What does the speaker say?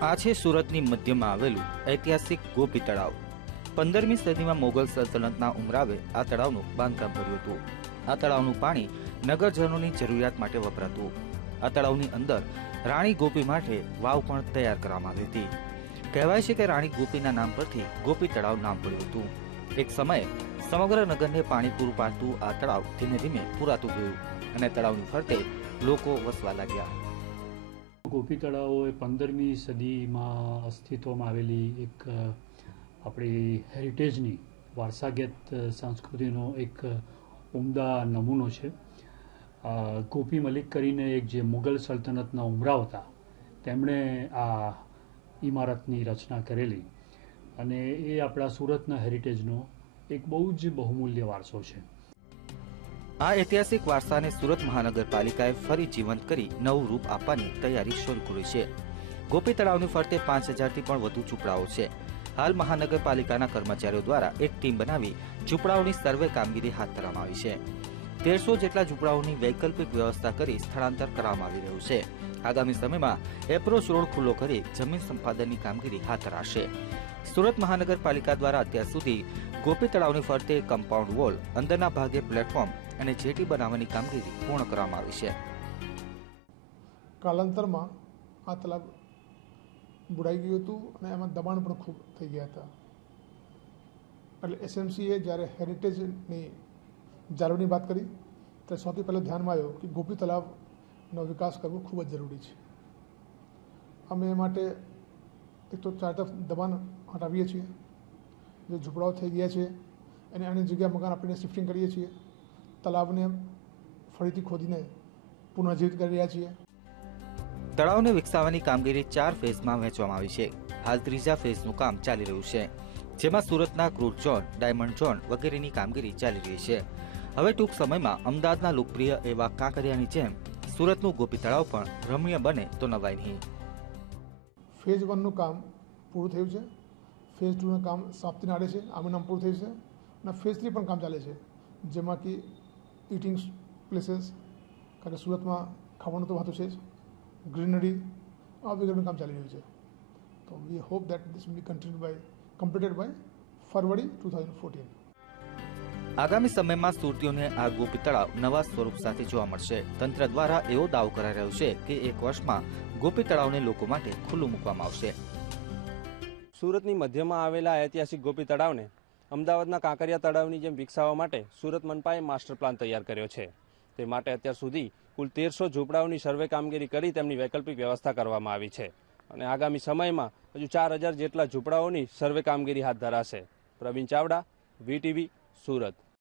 આ છે સુરતની મધ્યમાં આવેલું ઐતિહાસિક ગોપી તળાવ. પંદરમી સદીમાં મોગલ સલ્તનતના ઉમરાવે આ તળાવનું બાંધકામ કર્યું હતું. આ તળાવનું પાણી નગરજનોની જરૂરિયાત માટે વપરાતું. આ તળાવની અંદર રાણી ગોપી માટે વાવ પણ તૈયાર કરવામાં આવી હતી. કહેવાય છે કે રાણી ગોપીના નામ પરથી ગોપી તળાવ નામ પડ્યું હતું. એક સમયે સમગ્ર નગરને પાણી પૂરું પાડતું આ તળાવ ધીમે ધીમે પૂરાતું ગયું અને તળાવની ફરતે લોકો વસવા લાગ્યા. ગોપી તળાવો એ પંદરમી સદીમાં અસ્તિત્વમાં આવેલી એક આપણી હેરિટેજની વારસાગત સંસ્કૃતિનો એક ઉમદા નમૂનો છે. ગોપી મલિક કરીને એક જે મુગલ સલ્તનતના ઉમરાવ હતા, તેમણે આ ઇમારતની રચના કરેલી. અને એ આપણા સુરતના હેરિટેજનો એક બહુ જ બહુમૂલ્ય વારસો છે. આ ઐતિહાસિક વારસાને સુરત મહાનગરપાલિકાએ ફરી જીવંત કરી નવું રૂપ આપવાની તૈયારી શરૂ કરી છે. ગોપી તળાવની ફરતે પાંચ હજારથી પણ વધુ ઝૂંપડાઓ છે. હાલ મહાનગરપાલિકાના કર્મચારીઓ દ્વારા એક ટીમ બનાવી ઝૂંપડાઓની સર્વે કામગીરી હાથ ધરવામાં આવી છે. તેરસો જેટલા ઝૂંપડાઓની વૈકલ્પિક વ્યવસ્થા કરી સ્થળાંતર કરવામાં આવી રહ્યું છે. આગામી સમયમાં એપ્રોચ રોડ ખુલ્લો કરી જમીન સંપાદનની કામગીરી હાથ ધરાશે. સુરત મહાનગરપાલિકા દ્વારા અત્યાર સુધી ગોપી તળાવની ફરતે કમ્પાઉન્ડ વોલ અંદરના ભાગે પ્લેટફોર્મ અને જેટી બનાવવાની કામગીરી પૂર્ણ કરવામાં આવી છે. કાલાંતરમાં આ તળાવ બુડાઈ ગયું હતું અને એમાં દબાણ પણ ખૂબ થઈ ગયા હતા. એટલે એસએમસીએ જ્યારે હેરિટેજની જાળવણી વાત કરી, ત્યારે સૌથી પહેલાં ધ્યાનમાં આવ્યું કે ગોપી તળાવનો વિકાસ કરવો ખૂબ જ જરૂરી છે. અમે એ માટે એક તો ચાર તરફ દબાણ હટાવીએ છીએ. જે ઝૂંપડાઓ થઈ ગયા છે અને એની જગ્યા મકાન આપીને શિફ્ટિંગ કરીએ છીએ તળાવને ફરીથી ખોદીને પુનઃજીવિત કરી રહ્યા છીએ. તળાવને વિકસાવવાની કામગીરી ચાર ફેઝમાં વહેંચવામાં આવી છે. હાલ ત્રીજા ફેઝનું કામ ચાલી રહ્યું છે જેમાં સુરતના ક્રૂડ ઝોન ડાયમંડ ઝોન વગેરેની કામગીરી ચાલી રહી છે. હવે ટૂંક સમયમાં અમદાવાદના લોકપ્રિય એવા કાંકરિયાની જેમ સુરતનું ગોપી તળાવ પણ રમણીય બને તો નવાય નહીં. ફેઝ વનનું કામ પૂરું થયું છે. ફેઝ ટુનું કામ સમાપ્તિને આડે છે આનું નામ પૂરું થયું છે અને ફેઝ થ્રી પણ કામ ચાલે છે. જેમાં કે ઇટિંગ પ્લેસીસ કારણ કે સુરતમાં ખાવાનું તો વાતું છે જ. ગ્રીનરી આ વગેરેનું કામ ચાલી રહ્યું છે. તો we hope that this will be continue by completed by February two thousand fourteen આગામી સમયમાં સુરતીઓને આ ગોપી તળાવ નવા સ્વરૂપ સાથે જોવા મળશે. તંત્ર દ્વારા એવો દાવો કરાઈ રહ્યો છે કે એક વર્ષમાં ગોપી તળાવને લોકો માટે ખુલ્લું મૂકવામાં આવશે. સુરતની મધ્યમાં આવેલા ઐતિહાસિક ગોપી તળાવને અમદાવાદના કાંકરિયા તળાવની જેમ વિકસાવવા માટે સુરત મનપાએ માસ્ટર પ્લાન તૈયાર કર્યો છે. તે માટે અત્યાર સુધી કુલ તેરસો ઝૂંપડાઓની સર્વે કામગીરી કરી તેમની વૈકલ્પિક વ્યવસ્થા કરવામાં આવી છે અને આગામી સમયમાં હજુ ચાર હજાર જેટલા ઝૂંપડાઓની સર્વે કામગીરી હાથ ધરાશે. પ્રવીણ ચાવડા, વીટીવી, સુરત.